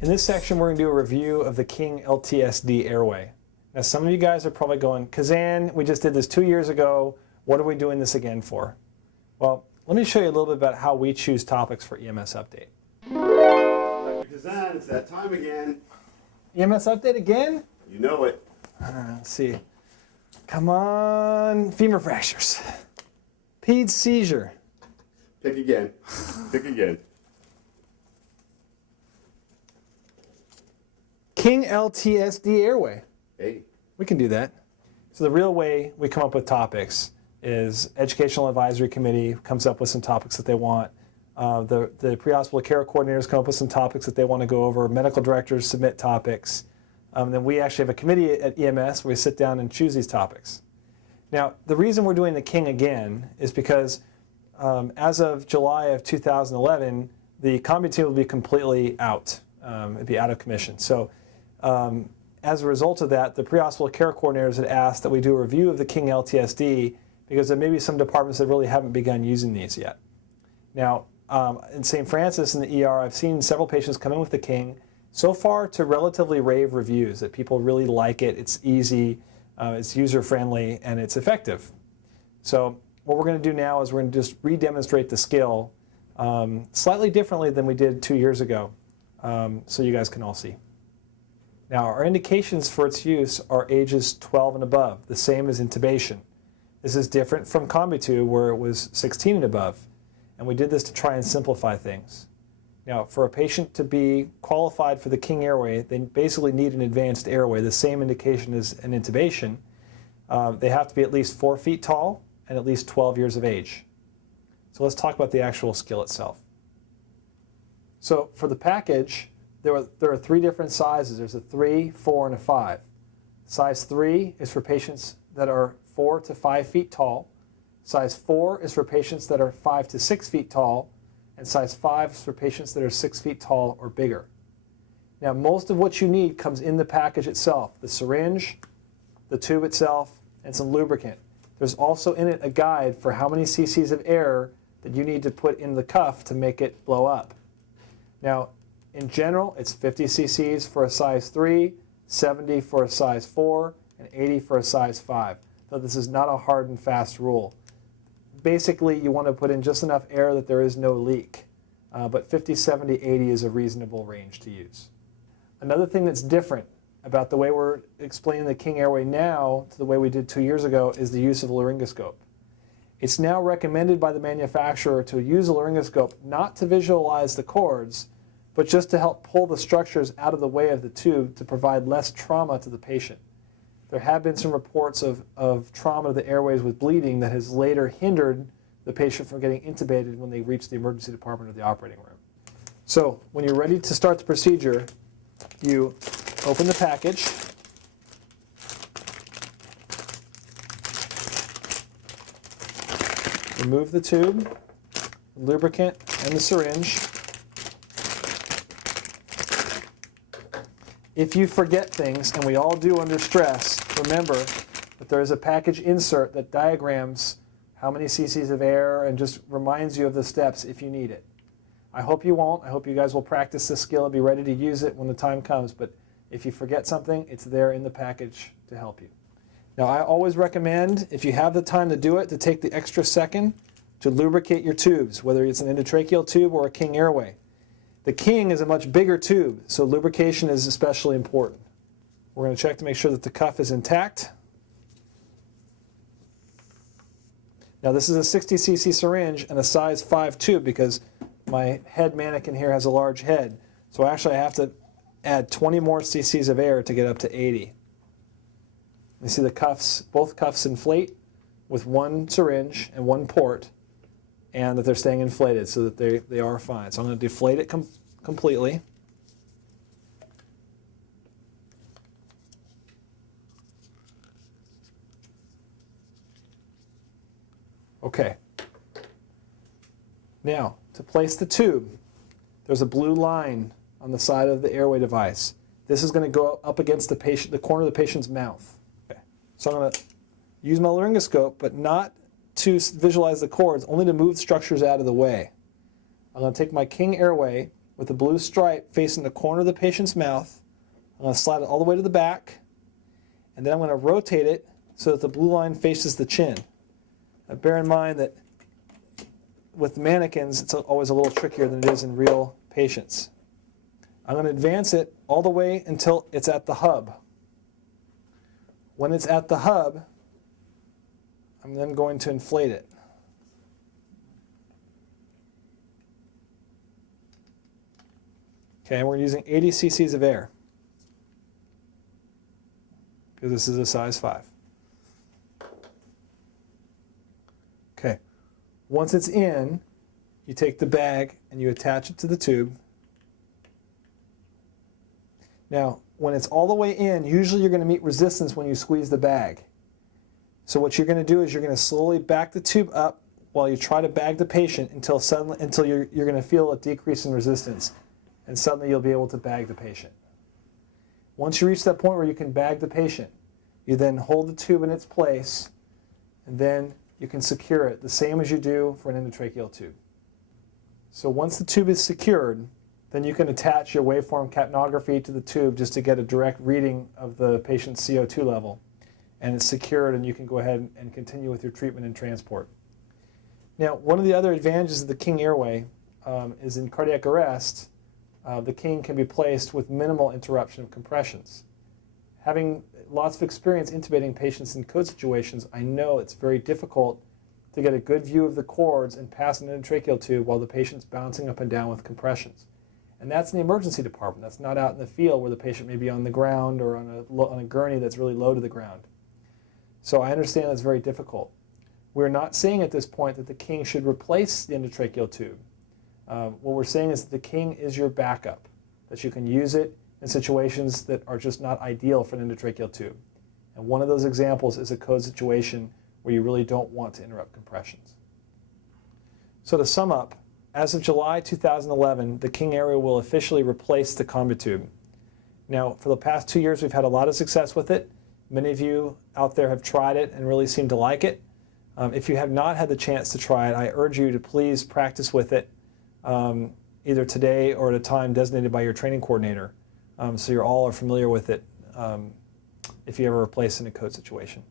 In this section, we're going to do a review of the King LTSD airway. Now, some of you guys are probably going, Kazan, we just did this 2 years ago. What are we doing this again for? Well, let me show you a little bit about how we choose topics for EMS Update. Dr. Kazan, it's that time again. EMS Update again? You know it. Let's see. Come on, femur fractures. Peds seizure. Pick again. Pick again. King LTSD airway. Hey. We can do that. So the real way we come up with topics is Educational Advisory Committee comes up with some topics that they want. The pre-hospital care coordinators come up with some topics that they want to go over. Medical directors submit topics. Then we actually have a committee at EMS where we sit down and choose these topics. Now, the reason we're doing the King again is because as of July of 2011, the combi team will be completely out. It'd be out of commission. So as a result of that, the pre-hospital care coordinators had asked that we do a review of the King LTSD because there may be some departments that really haven't begun using these yet. Now, in St. Francis in the ER, I've seen several patients come in with the King, so far to relatively rave reviews, that people really like it, it's easy, it's user-friendly, and it's effective. So what we're going to do now is we're going to just re-demonstrate the skill slightly differently than we did 2 years ago, so you guys can all see. Now, our indications for its use are ages 12 and above, the same as intubation. This is different from CombiTube, where it was 16 and above, and we did this to try and simplify things. Now, for a patient to be qualified for the King airway, they basically need an advanced airway, the same indication as an intubation. They have to be at least 4 feet tall and at least 12 years of age. So let's talk about the actual skill itself. So for the package, there are 3 different sizes. There's a 3, 4, and a 5. Size 3 is for patients that are 4 to 5 feet tall. Size 4 is for patients that are 5 to 6 feet tall. And size 5 is for patients that are 6 feet tall or bigger. Now, most of what you need comes in the package itself, the syringe, the tube itself, and some lubricant. There's also in it a guide for how many cc's of air that you need to put in the cuff to make it blow up. Now, in general, it's 50 cc's for a size 3, 70 for a size 4, and 80 for a size 5. Though this is not a hard and fast rule. Basically, you want to put in just enough air that there is no leak. But 50, 70, 80 is a reasonable range to use. Another thing that's different about the way we're explaining the King airway now to the way we did 2 years ago is the use of a laryngoscope. It's now recommended by the manufacturer to use a laryngoscope not to visualize the cords, but just to help pull the structures out of the way of the tube to provide less trauma to the patient. There have been some reports of trauma to the airways with bleeding that has later hindered the patient from getting intubated when they reach the emergency department or the operating room. So when you're ready to start the procedure, you open the package, remove the tube, lubricant, and the syringe. If you forget things, and we all do under stress, remember that there is a package insert that diagrams how many cc's of air and just reminds you of the steps if you need it. I hope you won't. I hope you guys will practice this skill and be ready to use it when the time comes. But if you forget something, it's there in the package to help you. Now, I always recommend, if you have the time to do it, to take the extra second to lubricate your tubes, whether it's an endotracheal tube or a King airway. The King is a much bigger tube, so lubrication is especially important. We're going to check to make sure that the cuff is intact. Now, this is a 60 cc syringe and a size 5 tube because my head mannequin here has a large head. So actually I have to add 20 more cc's of air to get up to 80. You see the cuffs, both cuffs inflate with one syringe and one port, and that they're staying inflated so that they are fine. So I'm going to deflate it completely. Okay. Now, to place the tube, there's a blue line on the side of the airway device. This is going to go up against the corner of the patient's mouth. Okay. So I'm going to use my laryngoscope, but not to visualize the cords, only to move structures out of the way. I'm going to take my King airway with a blue stripe facing the corner of the patient's mouth. I'm going to slide it all the way to the back, and then I'm going to rotate it so that the blue line faces the chin. Now bear in mind that with mannequins, it's always a little trickier than it is in real patients. I'm going to advance it all the way until it's at the hub. When it's at the hub, I'm then going to inflate it. Okay, and we're using 80 cc's of air because this is a size 5. Okay, once it's in, you take the bag and you attach it to the tube. Now, when it's all the way in, usually you're going to meet resistance when you squeeze the bag. So what you're going to do is you're going to slowly back the tube up while you try to bag the patient until you're going to feel a decrease in resistance, and suddenly you'll be able to bag the patient. Once you reach that point where you can bag the patient, you then hold the tube in its place, and then you can secure it the same as you do for an endotracheal tube. So once the tube is secured, then you can attach your waveform capnography to the tube just to get a direct reading of the patient's CO2 level. And it's secured, and you can go ahead and continue with your treatment and transport. Now, one of the other advantages of the King airway is in cardiac arrest, the King can be placed with minimal interruption of compressions. Having lots of experience intubating patients in code situations, I know it's very difficult to get a good view of the cords and pass an endotracheal tube while the patient's bouncing up and down with compressions. And that's in the emergency department. That's not out in the field where the patient may be on the ground or on a gurney that's really low to the ground. So I understand that's very difficult. We're not saying at this point that the King should replace the endotracheal tube. What we're saying is that the King is your backup, that you can use it in situations that are just not ideal for an endotracheal tube. And one of those examples is a code situation where you really don't want to interrupt compressions. So to sum up, as of July 2011, the King airway will officially replace the combi tube. Now, for the past 2 years, we've had a lot of success with it. Many of you out there have tried it and really seem to like it. If you have not had the chance to try it, I urge you to please practice with it either today or at a time designated by your training coordinator so you all are familiar with it if you ever replace in a code situation.